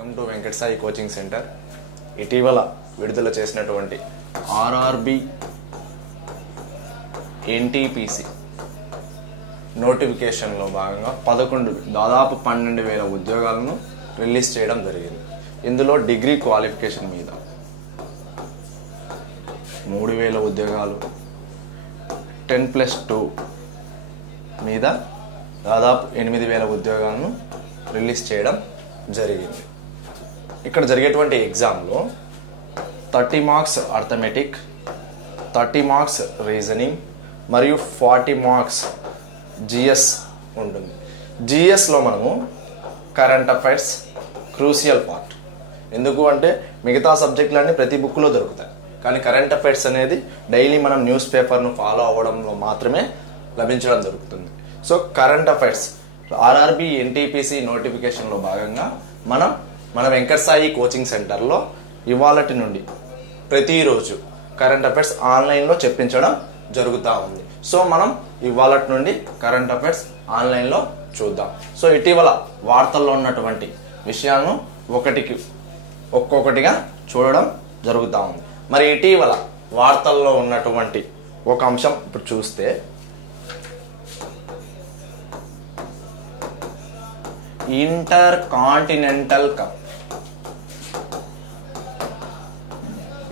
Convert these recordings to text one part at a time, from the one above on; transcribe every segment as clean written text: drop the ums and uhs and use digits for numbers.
Welcome to Venkata Sai coaching centre. ఇటీవల విడుదల చేసినటువంటి ఆర్ఆర్బి ఎన్టీపీసీ నోటిఫికేషన్లో భాగంగా దాదాపు 12,000 ఉద్యోగాలను రిలీజ్ చేయడం జరిగింది. ఇందులో డిగ్రీ క్వాలిఫికేషన్ మీద 3,000 ఉద్యోగాలు, 10+2 మీద దాదాపు 8,000 ఉద్యోగాలను రిలీజ్ చేయడం జరిగింది. ఇక్కడ జరిగేటువంటి ఎగ్జామ్లో 30 మార్క్స్ అర్థమెటిక్, 30 మార్క్స్ రీజనింగ్ మరియు 40 మార్క్స్ జిఎస్ ఉంటుంది. జిఎస్లో మనము కరెంట్ అఫైర్స్ క్రూషియల్ పార్ట్. ఎందుకు అంటే మిగతా సబ్జెక్టులన్నీ ప్రతి బుక్లో దొరుకుతాయి, కానీ కరెంట్ అఫైర్స్ అనేది డైలీ మనం న్యూస్ పేపర్ను ఫాలో అవ్వడంలో మాత్రమే లభించడం జరుగుతుంది. So current affairs RRB NTPC నోటిఫికేషన్లో భాగంగా మన వెంకట సాయి కోచింగ్ సెంటర్లో ఇవాళటి నుండి ప్రతిరోజు కరెంట్ అఫైర్స్ ఆన్లైన్లో చెప్పించడం జరుగుతూ ఉంది. సో మనం ఇవాళటి నుండి కరెంట్ అఫైర్స్ ఆన్లైన్లో చూద్దాం. సో ఇటీవల వార్తల్లో ఉన్నటువంటి విషయాలను ఒక్కొక్కటిగా చూడడం జరుగుతూ ఉంది. మరి ఇటీవల వార్తల్లో ఉన్నటువంటి ఒక అంశం ఇప్పుడు చూస్తే, inter continental cup.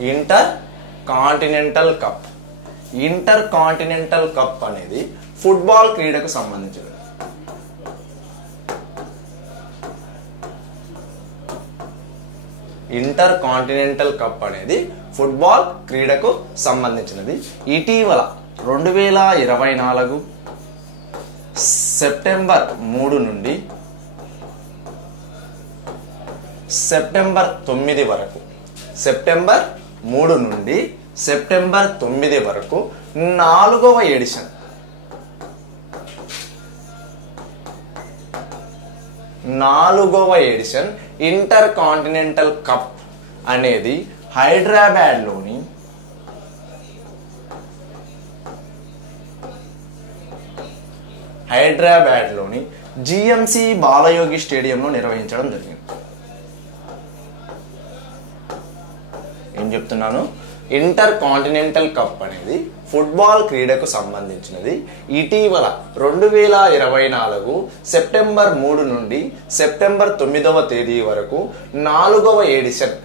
Inter continental cup అనేది ఫుట్బాల్ క్రీడకు సంబంధించినది. ఇంటర్ కాంటినెంటల్ కప్ అనేది ఫుట్బాల్ క్రీడకు సంబంధించినది. ఇటీవల 2024 సెప్టెంబర్ 3 నుండి సెప్టెంబర్ 9 వరకు, సెప్టెంబర్ 3 నుండి సెప్టెంబర్ 9 వరకు 4వ ఎడిషన్ ఇంటర్ కాంటినెంటల్ కప్ అనేది హైదరాబాద్లోని జిఎంసి బాలయోగి స్టేడియంలో నిర్వహించడం జరిగింది. ఏం చెప్తున్నాను? ఇంటర్ కాంటినెంటల్ కప్ అనేది ఫుట్బాల్ క్రీడకు సంబంధించినది. ఇటీవల 2024 సెప్టెంబర్ 3 నుండి సెప్టెంబర్ 9వ తేదీ వరకు 4వ ఎడిషన్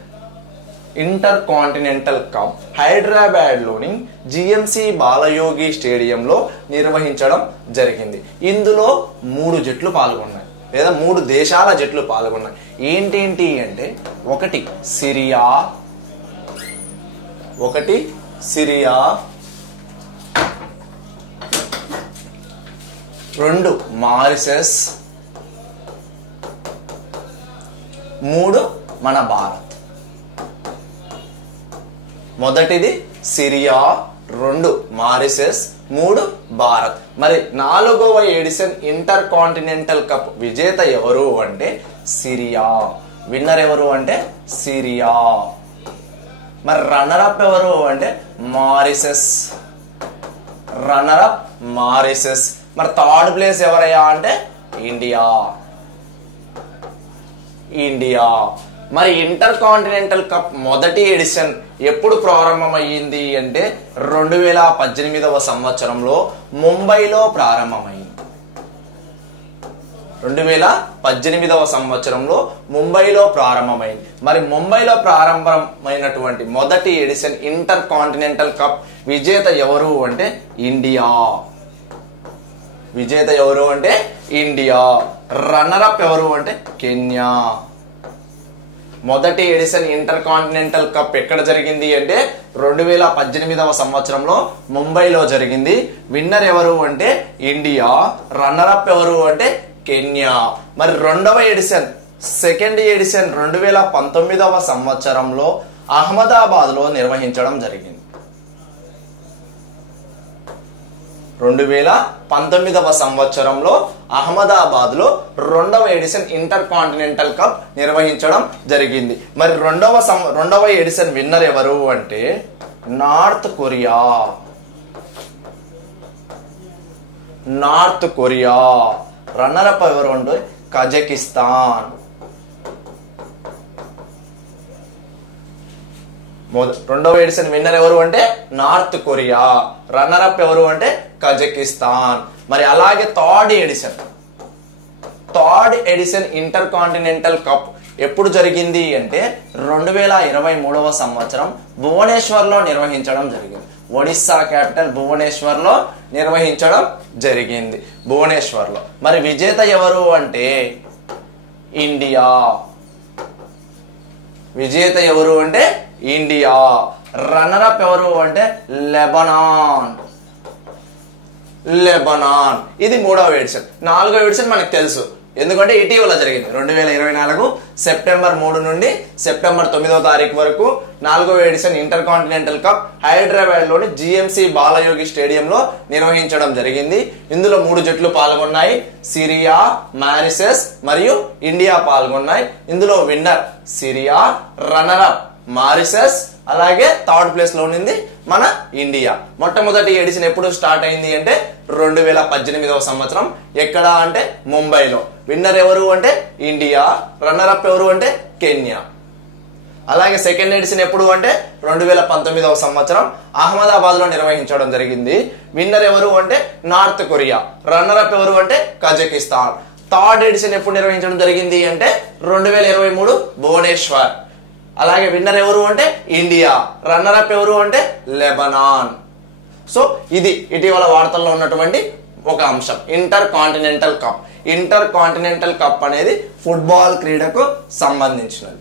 ఇంటర్ కాంటినెంటల్ కప్ హైదరాబాద్లోని జిఎంసి బాలయోగి స్టేడియంలో నిర్వహించడం జరిగింది. ఇందులో 3 జట్లు పాల్గొన్నాయి, లేదా 3 దేశాల జట్లు పాల్గొన్నాయి. ఏంటి అంటే, ఒకటి సిరియా, 2 మారిషస్, 3 మన భారత్. మొదటిది సిరియా, 2 మారిషస్, 3 భారత్. మరి 4వ ఎడిషన్ ఇంటర్ కాంటినెంటల్ కప్ విజేత ఎవరు అంటే సిరియా. విన్నర్ ఎవరు అంటే సిరియా. మరి రన్నర్ అప్ ఎవరు అంటే మారిషస్. మరి థర్డ్ ప్లేస్ ఎవరయ్యా అంటే ఇండియా. మరి ఇంటర్ కాంటినెంటల్ కప్ మొదటి ఎడిషన్ ఎప్పుడు ప్రారంభమైంది అంటే 2018వ సంవత్సరంలో ముంబైలో ప్రారంభమైంది. 2018వ సంవత్సరంలో ముంబైలో ప్రారంభమైంది. మరి ముంబైలో ప్రారంభమైనటువంటి మొదటి ఎడిషన్ ఇంటర్ కాంటినెంటల్ కప్ విజేత ఎవరు అంటే ఇండియా. రన్నర్ అప్ ఎవరు అంటే కెన్యా. మొదటి ఎడిషన్ ఇంటర్ కాంటినెంటల్ కప్ ఎక్కడ జరిగింది అంటే 2018వ సంవత్సరంలో ముంబైలో జరిగింది. విన్నర్ ఎవరు అంటే ఇండియా. రన్నర్ అప్ ఎవరు అంటే కెన్యా. మరి 2వ ఎడిషన్, సెకండ్ ఎడిషన్ 2019వ సంవత్సరంలో అహ్మదాబాద్లో నిర్వహించడం జరిగింది. 2019వ సంవత్సరంలో అహ్మదాబాద్లో 2వ ఎడిషన్ ఇంటర్ కాంటినెంటల్ కప్ నిర్వహించడం జరిగింది. మరి 2వ ఎడిషన్ విన్నర్ ఎవరు అంటే నార్త్ కొరియా. రన్నర్ అప్ ఎవరు అంటే కజకిస్తాన్. రెండవ ఎడిషన్ విన్నర్ ఎవరు అంటే నార్త్ కొరియా, రన్నర్ అప్ ఎవరు అంటే కజకిస్తాన్. మరి అలాగే third edition Intercontinental Cup ఎప్పుడు జరిగింది అంటే 2023వ సంవత్సరం భువనేశ్వర్ లో నిర్వహించడం జరిగింది. ఒడిస్సా క్యాపిటల్ భువనేశ్వర్ లో నిర్వహించడం జరిగింది, భువనేశ్వర్ లో. మరి విజేత ఎవరు అంటే ఇండియా. విజేత ఎవరు అంటే ఇండియా. రన్నర్ అప్ ఎవరు అంటే లెబనాన్. ఇది 3వ ఎడిషన్. 4వ ఎడిషన్ మనకు తెలుసు, ఎందుకంటే ఇటీవల జరిగింది 2024 సెప్టెంబర్ 3 నుండి సెప్టెంబర్ 9వ తారీఖు వరకు 4వ edition Intercontinental Cup Hyderabad లోని జిఎంసి బాలయోగి స్టేడియంలో నిర్వహించడం జరిగింది. ఇందులో 3 జట్లు పాల్గొన్నాయి, సిరియా, మారిషస్ మరియు ఇండియా పాల్గొన్నాయి. ఇందులో winner Syria, runner up Mauritius, అలాగే థర్డ్ ప్లేస్ లో ఉన్నింది మన ఇండియా. మొట్టమొదటి ఎడిషన్ ఎప్పుడు స్టార్ట్ అయింది అంటే 2018వ సంవత్సరం. ఎక్కడ అంటే ముంబైలో. విన్నర్ ఎవరు అంటే ఇండియా, రన్నర్ అప్ ఎవరు అంటే కెన్యా. అలాగే సెకండ్ ఎడిషన్ ఎప్పుడు అంటే 2019వ సంవత్సరం అహ్మదాబాద్ లో నిర్వహించడం జరిగింది. విన్నర్ ఎవరు అంటే నార్త్ కొరియా, రన్నర్ అప్ ఎవరు అంటే కజకిస్తాన్. థర్డ్ ఎడిషన్ ఎప్పుడు నిర్వహించడం జరిగింది అంటే 2023 భువనేశ్వర్. అలాగే విన్నర్ ఎవరు అంటే ఇండియా, రన్నర్ అప్ ఎవరు అంటే లెబనాన్. సో ఇది ఇటీవల వార్తల్లో ఉన్నటువంటి ఒక అంశం, inter continental cup. Inter continental cup అనేది ఫుట్బాల్ క్రీడకు సంబంధించినది.